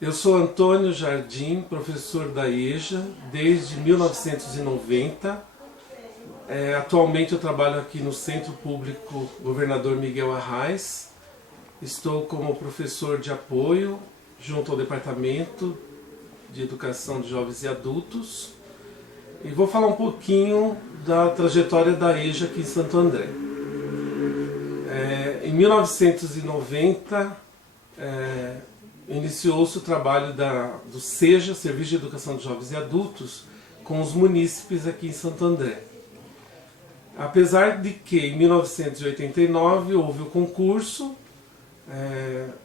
Eu sou Antônio Jardim, professor da EJA desde 1990. Atualmente eu trabalho aqui no Centro Público Governador Miguel Arraes. Estou como professor de apoio junto ao Departamento de Educação de Jovens e Adultos. E vou falar um pouquinho da trajetória da EJA aqui em Santo André. Em 1990, iniciou-se o trabalho do SEJA, Serviço de Educação de Jovens e Adultos, com os munícipes aqui em Santo André. Apesar de que em 1989 houve o concurso,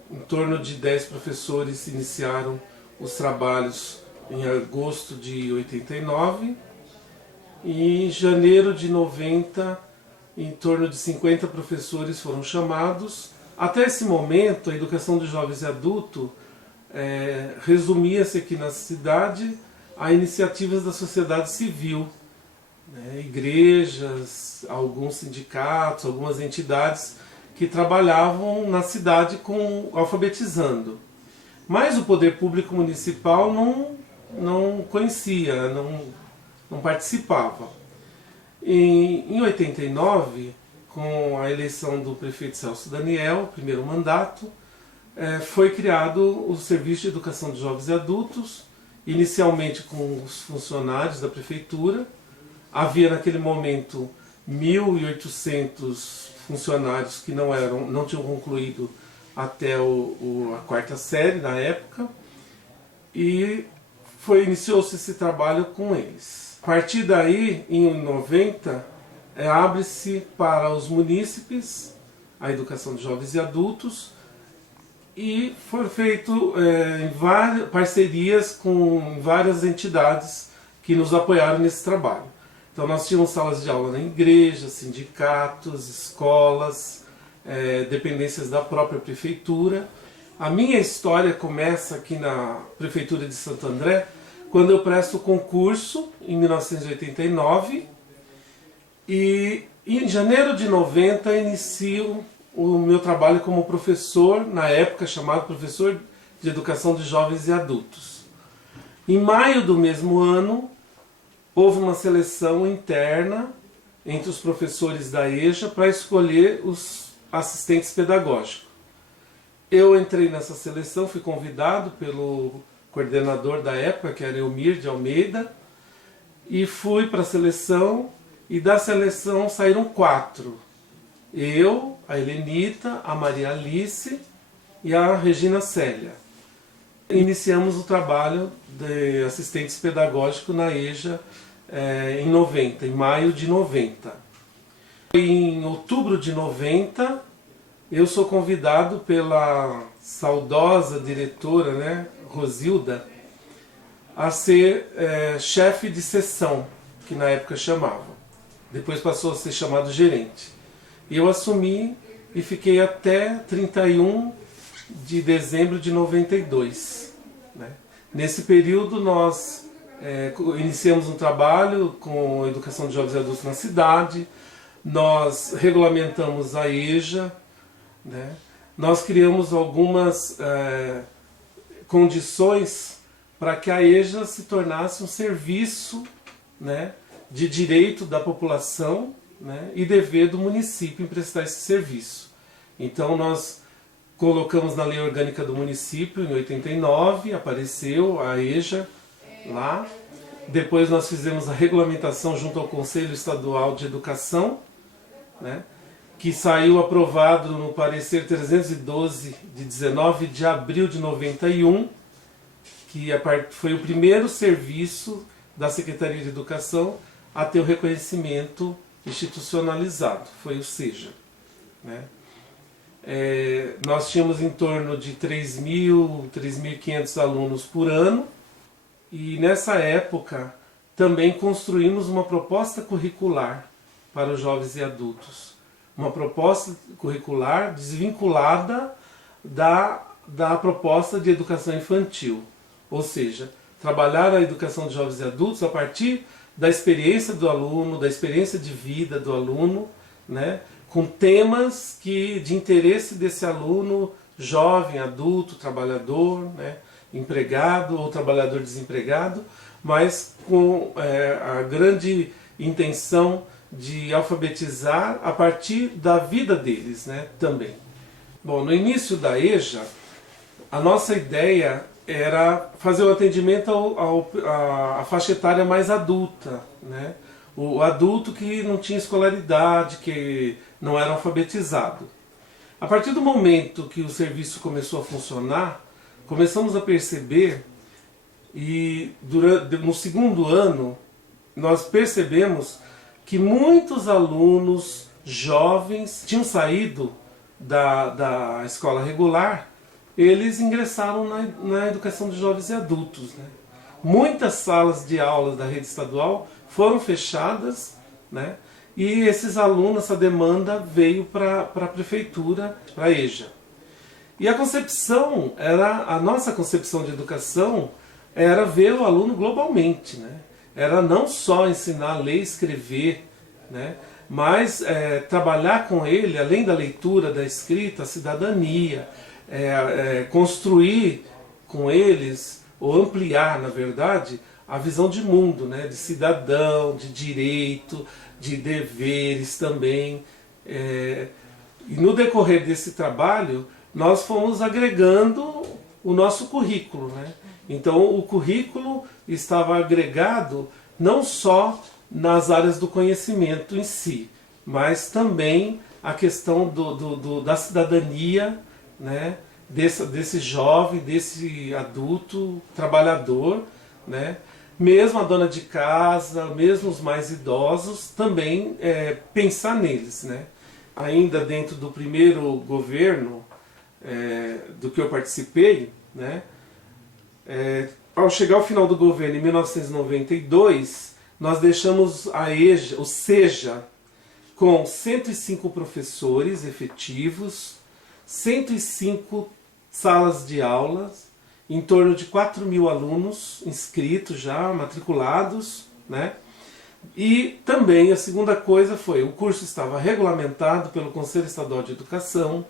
em torno de 10 professores iniciaram os trabalhos em agosto de 89, e em janeiro de 90, em torno de 50 professores foram chamados. Até esse momento, a educação de jovens e adultos resumia-se aqui na cidade a iniciativas da sociedade civil, igrejas, alguns sindicatos, algumas entidades que trabalhavam na cidade alfabetizando. Mas o poder público municipal não conhecia, não participava. Em 89, com a eleição do prefeito Celso Daniel, primeiro mandato, foi criado o Serviço de Educação de Jovens e Adultos, inicialmente com os funcionários da prefeitura. Havia naquele momento 1.800 funcionários que não tinham concluído até a quarta série na época, e iniciou-se esse trabalho com eles. A partir daí, em 90, abre-se para os munícipes a educação de jovens e adultos, e foi feito em parcerias com várias entidades que nos apoiaram nesse trabalho. Então nós tínhamos salas de aula na igreja, sindicatos, escolas, dependências da própria prefeitura. A minha história começa aqui na Prefeitura de Santo André, quando eu presto o concurso, em 1989, e em janeiro de 90 inicio o meu trabalho como professor, na época chamado professor de Educação de Jovens e Adultos. Em maio do mesmo ano, houve uma seleção interna entre os professores da EJA para escolher os assistentes pedagógicos. Eu entrei nessa seleção, fui convidado pelo coordenador da época, que era Elmir de Almeida, e fui para a seleção, e da seleção saíram 4. Eu, a Helenita, a Maria Alice e a Regina Célia. Iniciamos o trabalho de assistentes pedagógicos na EJA em 90, em maio de 90. Em outubro de 90, eu sou convidado pela saudosa diretora, Rosilda, a ser chefe de seção, que na época chamava. Depois passou a ser chamado gerente. E eu assumi e fiquei até 31 de dezembro de 92. Nesse período nós iniciamos um trabalho com a educação de jovens e adultos na cidade, nós regulamentamos a EJA, nós criamos algumas condições para que a EJA se tornasse um serviço de direito da população e dever do município em prestar esse serviço. Então nós colocamos na Lei Orgânica do Município, em 89, apareceu a EJA lá. Depois nós fizemos a regulamentação junto ao Conselho Estadual de Educação, que saiu aprovado no parecer 312 de 19 de abril de 91, que foi o primeiro serviço da Secretaria de Educação a ter o reconhecimento institucionalizado, foi o SEJA. Nós tínhamos em torno de 3.000, 3.500 alunos por ano, e nessa época também construímos uma proposta curricular para os jovens e adultos. Uma proposta curricular desvinculada da proposta de educação infantil. Ou seja, trabalhar a educação de jovens e adultos a partir da experiência do aluno, da experiência de vida do aluno, com temas de interesse desse aluno jovem, adulto, trabalhador, empregado ou trabalhador desempregado, mas com a grande intenção de alfabetizar a partir da vida deles, né, também. Bom, no início da EJA, a nossa ideia era fazer o atendimento à faixa etária mais adulta, né? O adulto que não tinha escolaridade, que não era alfabetizado. A partir do momento que o serviço começou a funcionar, começamos a perceber, e no segundo ano nós percebemos que muitos alunos jovens tinham saído da escola regular, eles ingressaram na educação de jovens e adultos, né? Muitas salas de aulas da rede estadual foram fechadas, né? E esses alunos, essa demanda veio para a prefeitura, para a EJA. E a concepção, a nossa concepção de educação era ver o aluno globalmente, né? Era não só ensinar a ler e escrever, né? Mas trabalhar com ele, além da leitura, da escrita, a cidadania, construir com eles, ou ampliar, na verdade, a visão de mundo, né? De cidadão, de direito, de deveres também. E no decorrer desse trabalho, nós fomos agregando o nosso currículo, né? Então o currículo estava agregado não só nas áreas do conhecimento em si, mas também a questão da cidadania, né? Desse jovem, desse adulto trabalhador, né? Mesmo a dona de casa, mesmo os mais idosos, também pensar neles, né? Ainda dentro do primeiro governo do que eu participei, né? Ao chegar ao final do governo, em 1992, nós deixamos a EJA, o SEJA, com 105 professores efetivos, 105 salas de aulas, em torno de 4.000 alunos inscritos já, matriculados, né? E também a segunda coisa foi, o curso estava regulamentado pelo Conselho Estadual de Educação,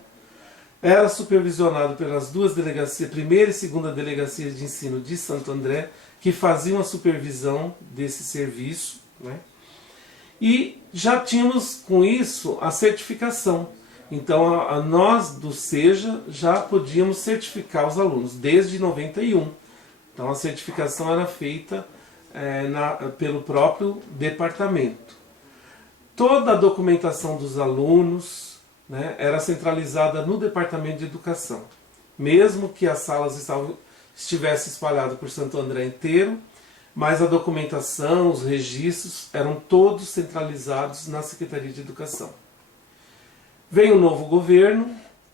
era supervisionado pelas duas delegacias, primeira e segunda delegacias de ensino de Santo André, que faziam a supervisão desse serviço, né? E já tínhamos com isso a certificação. Então nós do SEJA já podíamos certificar os alunos desde 91. Então a certificação era feita pelo próprio departamento. Toda a documentação dos alunos, né, era centralizada no departamento de educação. Mesmo que as salas estivessem espalhadas por Santo André inteiro, mas a documentação, os registros eram todos centralizados na Secretaria de Educação. Veio um novo governo,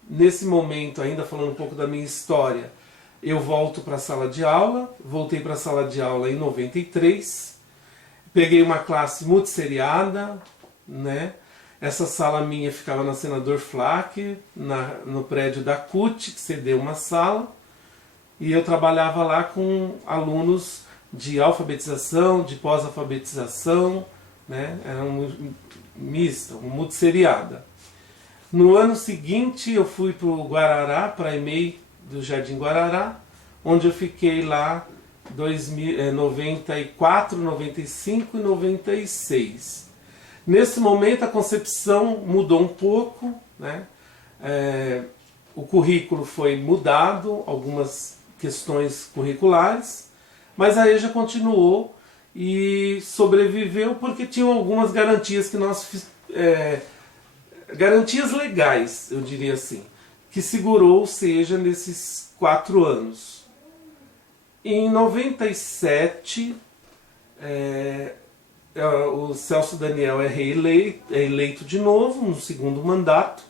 nesse momento, ainda falando um pouco da minha história, eu volto para a sala de aula, voltei para a sala de aula em 93, peguei uma classe multisseriada, né? Essa sala minha ficava na Senador Flack, no prédio da CUT, que cedeu uma sala, e eu trabalhava lá com alunos de alfabetização, de pós-alfabetização, né? Era mista, multisseriada. No ano seguinte eu fui para o Guarará, para a EMEI do Jardim Guarará, onde eu fiquei lá 94, 95 e 96. Nesse momento a concepção mudou um pouco, né? O currículo foi mudado, algumas questões curriculares, mas a EJA continuou e sobreviveu porque tinham algumas garantias que nós garantias legais, eu diria assim, que segurou o SEJA nesses 4 anos. Em 97, o Celso Daniel é eleito de novo, no segundo mandato,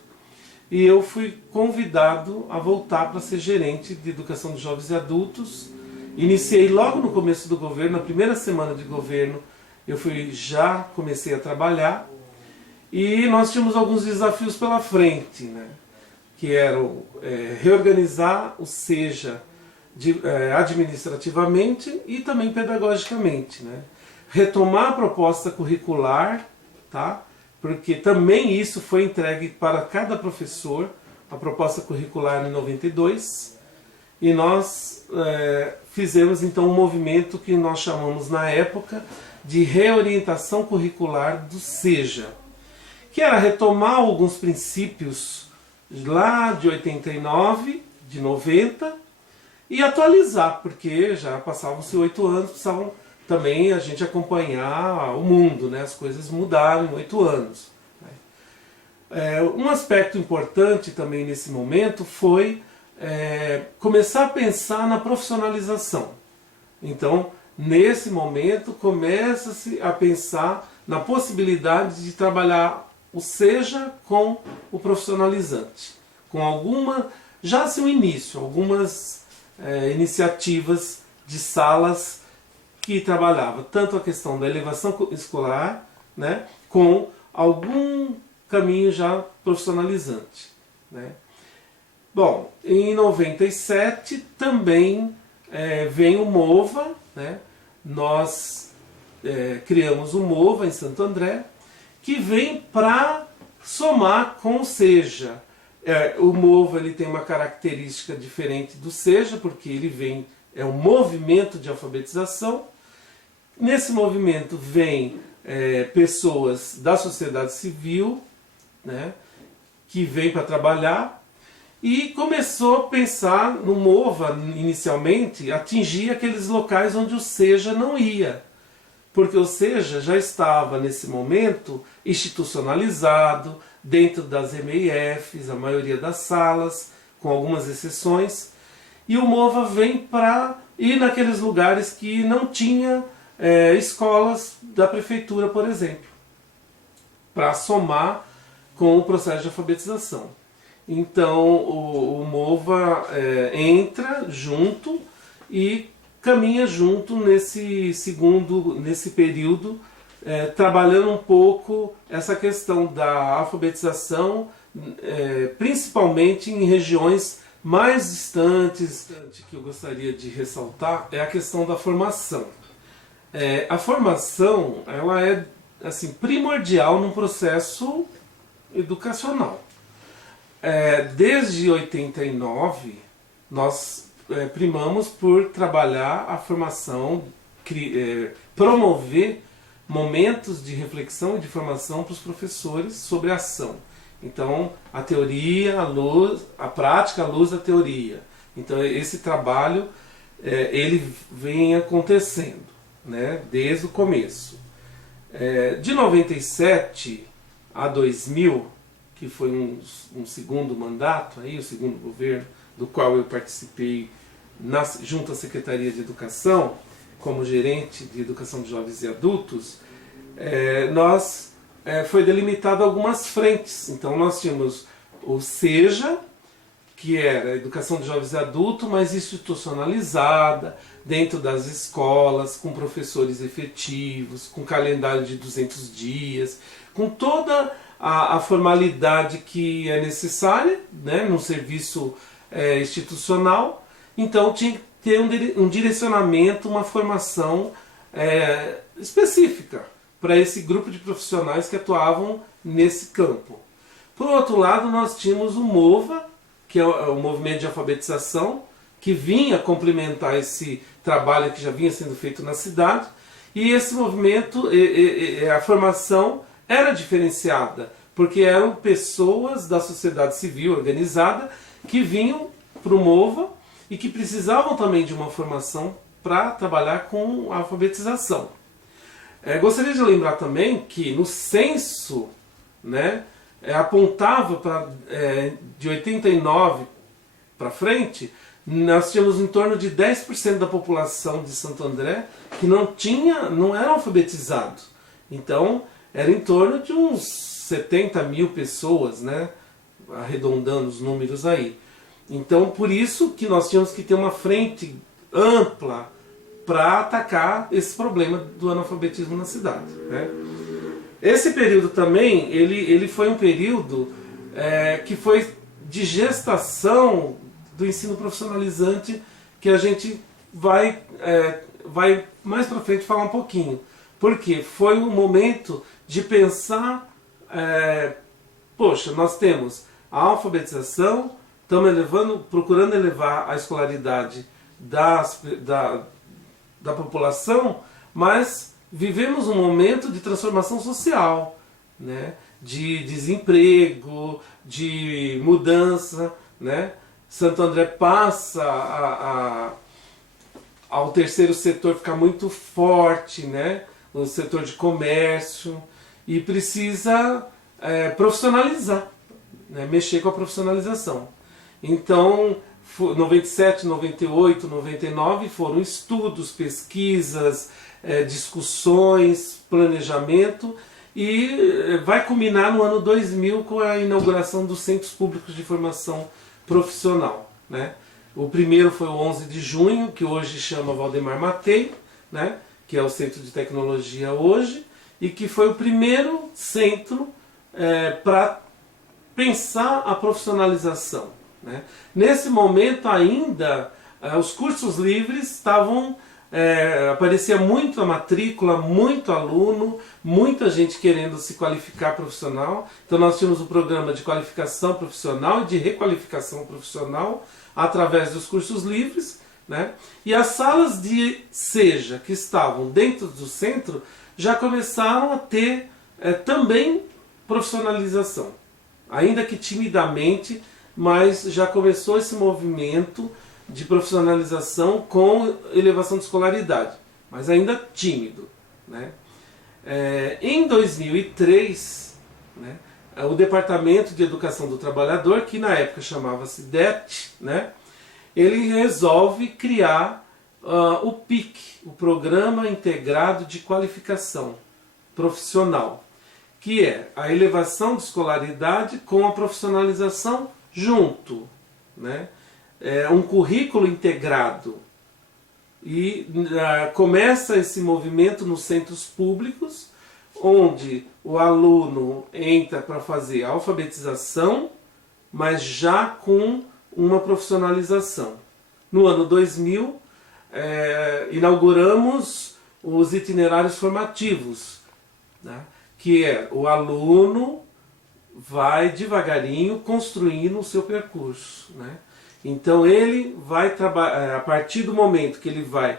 e eu fui convidado a voltar para ser gerente de educação de jovens e adultos. Iniciei logo no começo do governo, na primeira semana de governo, já comecei a trabalhar, e nós tínhamos alguns desafios pela frente, né? Que eram reorganizar o SEJA administrativamente e também pedagogicamente, né? Retomar a proposta curricular, tá? Porque também isso foi entregue para cada professor, a proposta curricular em 92, e nós fizemos então um movimento que nós chamamos na época de reorientação curricular do SEJA, que era retomar alguns princípios lá de 89, de 90, e atualizar, porque já passavam-se 8 anos, precisavam também a gente acompanhar o mundo, né? As coisas mudaram em 8 anos. Um aspecto importante também nesse momento foi começar a pensar na profissionalização. Então, nesse momento, começa-se a pensar na possibilidade de trabalhar o SEJA com o profissionalizante, com já assim um início, algumas iniciativas de salas que trabalhava tanto a questão da elevação escolar, né, com algum caminho já profissionalizante, né. Bom, em 97 também vem o MOVA, né. Nós criamos o MOVA em Santo André, que vem para somar com o SEJA. O MOVA ele tem uma característica diferente do SEJA, porque ele é um movimento de alfabetização. Nesse movimento vem pessoas da sociedade civil, né, que vêm para trabalhar, e começou a pensar no MOVA, inicialmente, atingir aqueles locais onde o SEJA não ia. Porque o SEJA já estava, nesse momento, institucionalizado, dentro das EMEIFs, a maioria das salas, com algumas exceções, e o MOVA vem para ir naqueles lugares que não tinha escolas da prefeitura, por exemplo, para somar com o processo de alfabetização. Então o MOVA entra junto e caminha junto nesse período, trabalhando um pouco essa questão da alfabetização, principalmente em regiões mais distantes. Que eu gostaria de ressaltar é a questão da formação. A formação ela é assim, primordial no processo educacional. Desde 89 nós primamos por trabalhar a formação, promover momentos de reflexão e de formação para os professores sobre a ação. Então, a teoria, a prática à luz da teoria. Então, esse trabalho ele vem acontecendo, né, desde o começo. De 97 a 2000, que foi um segundo mandato, o segundo governo, do qual eu participei junto à Secretaria de Educação, como gerente de Educação de Jovens e Adultos, foi delimitado algumas frentes. Então nós tínhamos o SEJA, que era a Educação de Jovens e Adultos, mas institucionalizada, dentro das escolas, com professores efetivos, com calendário de 200 dias, com toda a formalidade que é necessária, né, no serviço institucional. Então tinha que ter um direcionamento, uma formação específica para esse grupo de profissionais que atuavam nesse campo. Por outro lado, nós tínhamos o MOVA, que é o movimento de alfabetização, que vinha complementar esse trabalho que já vinha sendo feito na cidade, e esse movimento, a formação era diferenciada, porque eram pessoas da sociedade civil organizada que vinham para o MOVA e que precisavam também de uma formação para trabalhar com a alfabetização. Gostaria de lembrar também que no censo, né, apontava de 89 para frente, nós tínhamos em torno de 10% da população de Santo André que não era alfabetizado. Então, era em torno de uns 70 mil pessoas, né, arredondando os números aí. Então, por isso que nós tínhamos que ter uma frente ampla para atacar esse problema do analfabetismo na cidade, né. Esse período também, ele foi um período que foi de gestação do ensino profissionalizante, que a gente vai mais para frente falar um pouquinho. Porque foi um momento de pensar, poxa, nós temos a alfabetização, estamos procurando elevar a escolaridade da população, mas vivemos um momento de transformação social, né? De desemprego, de mudança, né? Santo André passa ao terceiro setor ficar muito forte, né? O setor de comércio, e precisa profissionalizar, né? Mexer com a profissionalização. Então, 97, 98, 99 foram estudos, pesquisas, discussões, planejamento, e vai culminar no ano 2000 com a inauguração dos Centros Públicos de Formação Profissional, né? O primeiro foi o 11 de junho, que hoje chama Valdemar Matei, né? Que é o Centro de Tecnologia hoje, e que foi o primeiro centro para pensar a profissionalização, né? Nesse momento ainda, os cursos livres estavam... aparecia muito a matrícula, muito aluno, muita gente querendo se qualificar profissional. Então nós tínhamos o programa de qualificação profissional e de requalificação profissional através dos cursos livres, né? E as salas de SEJA que estavam dentro do centro já começaram a ter também profissionalização, ainda que timidamente, mas já começou esse movimento de profissionalização com elevação de escolaridade, mas ainda tímido, né? Em 2003, né, o Departamento de Educação do Trabalhador, que na época chamava-se DET, né, ele resolve criar o PIC, o Programa Integrado de Qualificação Profissional, que é a elevação de escolaridade com a profissionalização junto, né? Um currículo integrado, e começa esse movimento nos centros públicos, onde o aluno entra para fazer a alfabetização, mas já com uma profissionalização. No ano 2000, inauguramos os itinerários formativos, né? Que é o aluno vai devagarinho construindo o seu percurso, né? Então ele vai trabalhar, a partir do momento que ele vai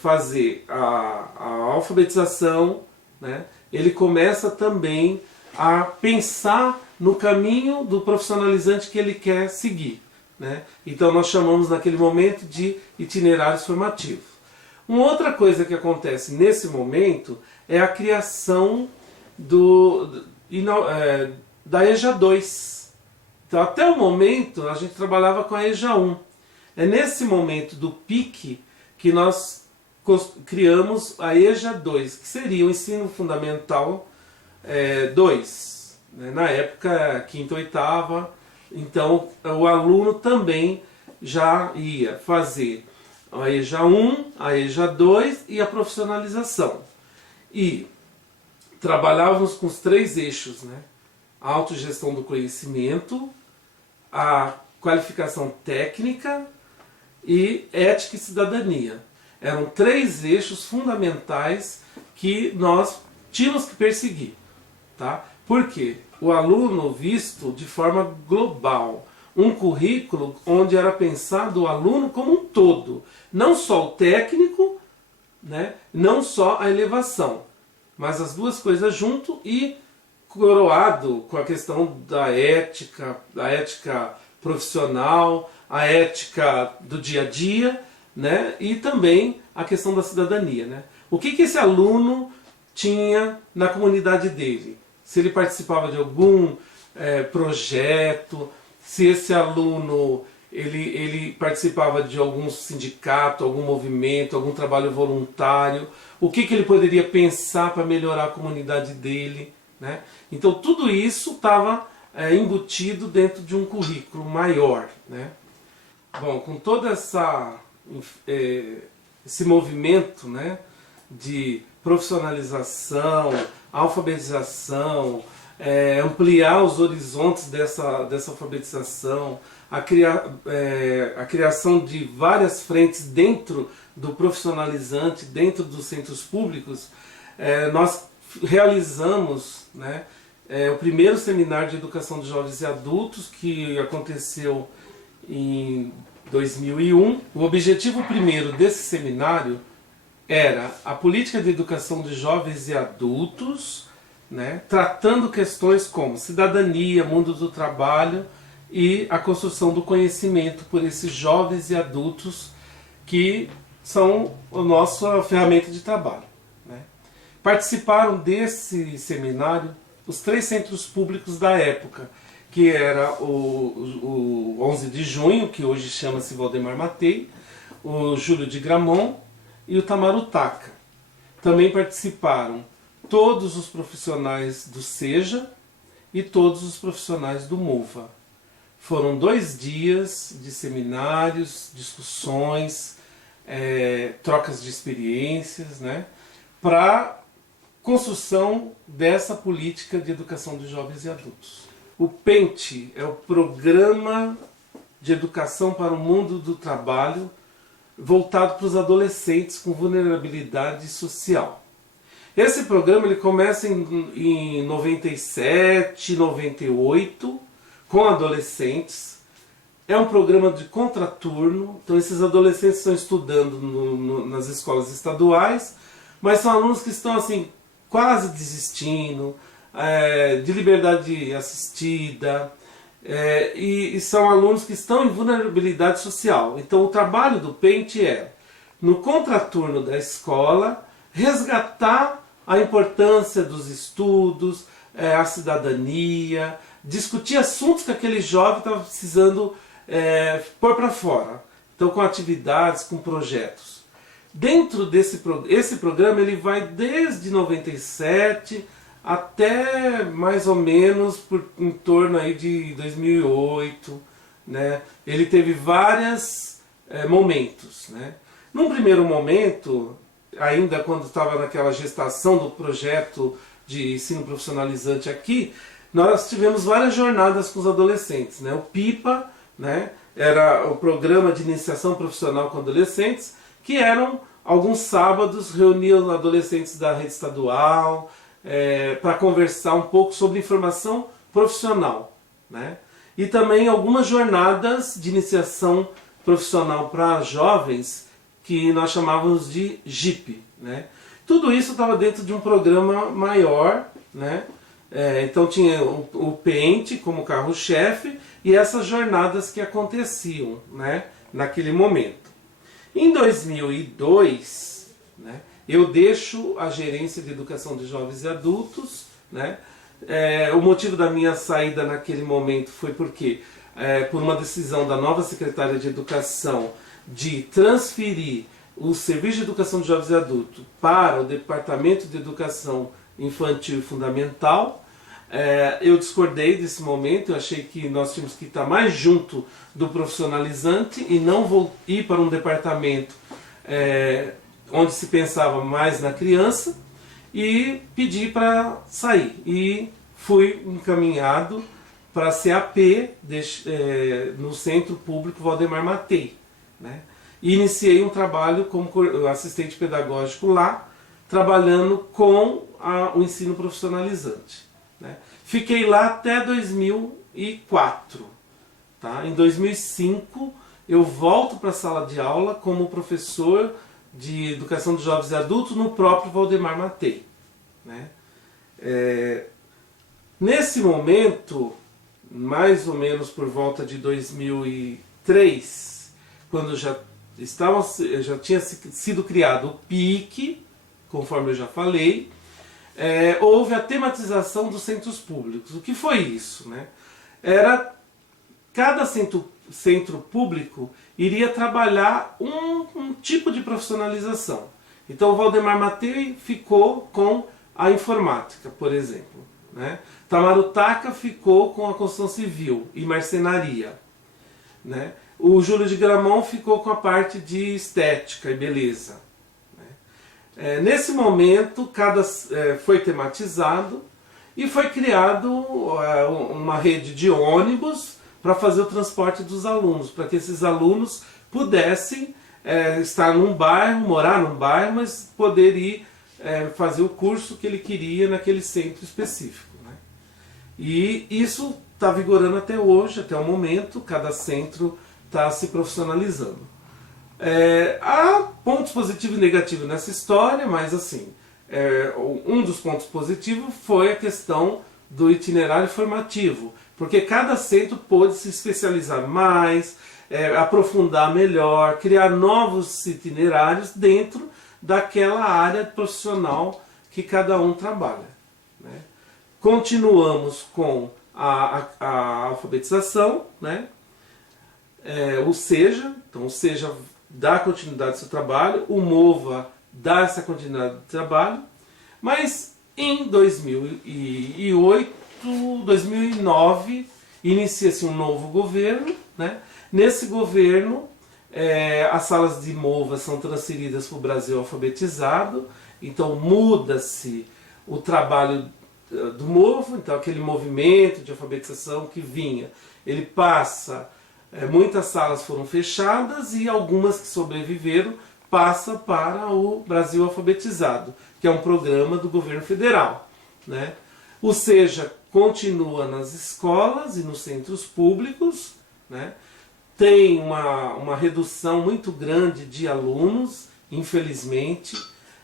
fazer a alfabetização, né, ele começa também a pensar no caminho do profissionalizante que ele quer seguir, né? Então nós chamamos naquele momento de itinerários formativos. Uma outra coisa que acontece nesse momento é a criação da EJA 2. Então, até o momento, a gente trabalhava com a EJA 1. É nesse momento do PIC que nós criamos a EJA 2, que seria o Ensino Fundamental 2. Né? Na época, quinta e oitava. Então, o aluno também já ia fazer a EJA 1, a EJA 2 e a profissionalização. E trabalhávamos com os 3 eixos, né? A autogestão do conhecimento, a qualificação técnica e ética e cidadania. Eram 3 eixos fundamentais que nós tínhamos que perseguir, tá? Por quê? O aluno visto de forma global, um currículo onde era pensado o aluno como um todo, não só o técnico, né? Não só a elevação, mas as duas coisas junto, e coroado com a questão da ética profissional, a ética do dia a dia, né? E também a questão da cidadania, né? O que esse aluno tinha na comunidade dele? Se ele participava de algum projeto, se esse aluno ele participava de algum sindicato, algum movimento, algum trabalho voluntário, o que ele poderia pensar para melhorar a comunidade dele, né? Então tudo isso estava embutido dentro de um currículo maior, né? Bom, com todo esse movimento, né, de profissionalização, alfabetização, ampliar os horizontes dessa alfabetização, a criação de várias frentes dentro do profissionalizante, dentro dos centros públicos, nós realizamos, né, É o primeiro seminário de educação de jovens e adultos que aconteceu em 2001. O objetivo primeiro desse seminário era a política de educação de jovens e adultos, né, tratando questões como cidadania, mundo do trabalho e a construção do conhecimento por esses jovens e adultos que são a nossa ferramenta de trabalho, né. Participaram desse seminário os 3 centros públicos da época, que era o 11 de junho, que hoje chama-se Valdemar Matei, o Júlio de Gramont e o Tamarutaca. Também participaram todos os profissionais do SEJA e todos os profissionais do MOVA. Foram 2 dias de seminários, discussões, trocas de experiências, né, para construção dessa política de educação de jovens e adultos. O PENTE é o Programa de Educação para o Mundo do Trabalho, voltado para os adolescentes com vulnerabilidade social. Esse programa ele começa em 97, 98, com adolescentes. É um programa de contraturno, então esses adolescentes estão estudando nas escolas estaduais, mas são alunos que estão assim quase desistindo, de liberdade assistida, e são alunos que estão em vulnerabilidade social. Então o trabalho do PENTE é, no contraturno da escola, resgatar a importância dos estudos, a cidadania, discutir assuntos que aquele jovem estava precisando pôr para fora. Então com atividades, com projetos. Dentro esse programa ele vai desde 97 até mais ou menos em torno aí de 2008, né? Ele teve vários momentos, né? Num primeiro momento, ainda quando estava naquela gestação do projeto de ensino profissionalizante aqui, nós tivemos várias jornadas com os adolescentes, né? O PIPA, né, era o Programa de Iniciação Profissional com Adolescentes, que eram alguns sábados, reuniam adolescentes da rede estadual para conversar um pouco sobre informação profissional, né? E também algumas jornadas de iniciação profissional para jovens que nós chamávamos de JIP, né? Tudo isso estava dentro de um programa maior, né? Então tinha o PENTE como carro-chefe e essas jornadas que aconteciam, né, naquele momento. Em 2002, né, eu deixo a gerência de educação de jovens e adultos, né? O motivo da minha saída naquele momento foi porque, por uma decisão da nova secretária de Educação de transferir o Serviço de Educação de Jovens e Adultos para o Departamento de Educação Infantil e Fundamental, eu discordei desse momento. Eu achei que nós tínhamos que estar mais junto do profissionalizante e não ir para um departamento onde se pensava mais na criança, e pedi para sair. E fui encaminhado para a CAP no Centro Público Valdemar Matei, né? E iniciei um trabalho como assistente pedagógico lá, trabalhando com o ensino profissionalizante, né? Fiquei lá até 2004. Tá? Em 2005 eu volto para a sala de aula como professor de educação de jovens e adultos no próprio Valdemar Matei, né? Nesse momento, mais ou menos por volta de 2003, quando já tinha sido criado o PIC, conforme eu já falei, houve a tematização dos centros públicos. O que foi isso, né? Cada centro público iria trabalhar um tipo de profissionalização. Então o Valdemar Matei ficou com a informática, por exemplo, né? Tamarutaca ficou com a construção civil e marcenaria, né? O Júlio de Gramont ficou com a parte de estética e beleza, né? Nesse momento, foi tematizado e foi criado uma rede de ônibus para fazer o transporte dos alunos, para que esses alunos pudessem estar num bairro, morar num bairro, mas poder ir fazer o curso que ele queria naquele centro específico, né? E isso está vigorando até hoje, até o momento, cada centro está se profissionalizando. Há pontos positivos e negativos nessa história, mas assim, um dos pontos positivos foi a questão do itinerário formativo, porque cada centro pôde se especializar mais, aprofundar melhor, criar novos itinerários dentro daquela área profissional que cada um trabalha, né? Continuamos com a alfabetização, né? O SEJA dá continuidade ao seu trabalho, o MOVA dá essa continuidade do trabalho, mas em 2008, 2009, inicia-se um novo governo, né? Nesse governo, as salas de MOVA são transferidas para o Brasil alfabetizado, então muda-se o trabalho do MOVA, então aquele movimento de alfabetização que vinha, ele passa, muitas salas foram fechadas e algumas que sobreviveram passa para o Brasil alfabetizado, que é um programa do governo federal, né? O SEJA continua nas escolas e nos centros públicos, né? Tem uma redução muito grande de alunos, infelizmente.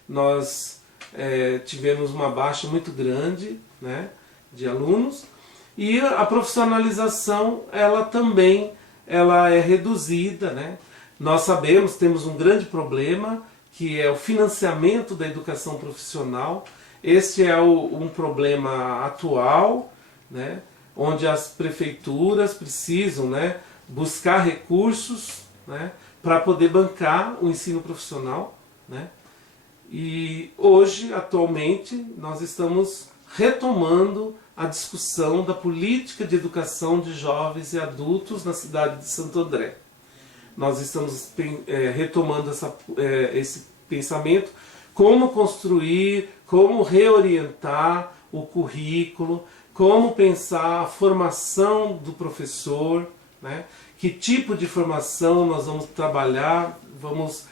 Nós tivemos uma baixa muito grande, né, de alunos. E a profissionalização, ela também é reduzida, né? Nós sabemos, temos um grande problema, que é o financiamento da educação profissional. Este é um problema atual, né, onde as prefeituras precisam, né, buscar recursos, né, para poder bancar o ensino profissional, né? E hoje, atualmente, nós estamos retomando a discussão da política de educação de jovens e adultos na cidade de Santo André. Nós estamos retomando esse pensamento, como construir, como reorientar o currículo, como pensar a formação do professor, né? Que tipo de formação nós vamos trabalhar, vamos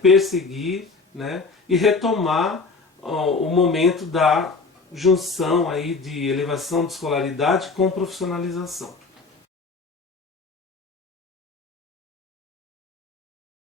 perseguir, né? E retomar o momento da junção aí de elevação de escolaridade com profissionalização.